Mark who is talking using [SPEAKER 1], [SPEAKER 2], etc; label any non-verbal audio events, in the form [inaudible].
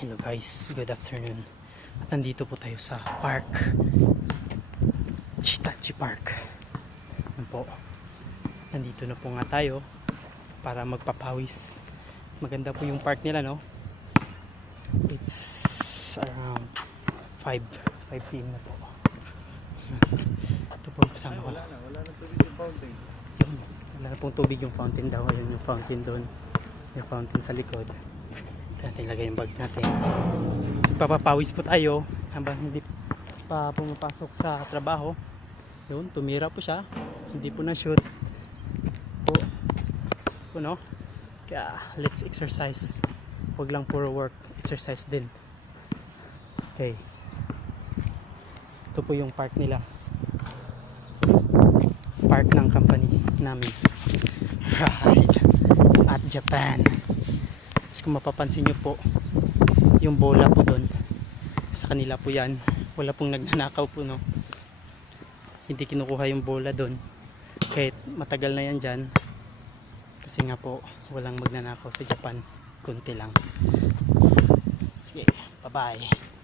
[SPEAKER 1] Hello guys, good afternoon. At nandito po tayo sa park. Chitachi Park. Yan po. Nandito na po nga tayo para magpapawis. Maganda po yung park nila, no? It's around 5 5 p.m. na po. Ito po ang kasama ko.
[SPEAKER 2] Wala na, wala na tubig yung fountain.
[SPEAKER 1] Yun, wala na pong tubig yung fountain daw. Ayun yung fountain doon. Yung fountain sa likod. Natin ilagay yung bag natin. Papapawis po tayo habang hindi pa pumapasok sa trabaho. Yun, tumira po siya. Hindi po na shoot. Po. Po? Kaya, let's exercise. Huwag lang puro work. Exercise din. Okay. Ito po yung park nila park ng company namin right [laughs] at Japan Tapos kung mapapansin nyo po yung bola po doon sa kanila po yan. Wala pong nagnanakaw po no? Hindi kinukuha yung bola doon. Kahit matagal na yan dyan kasi nga po walang magnanakaw sa Japan. Kunti lang. Sige bye bye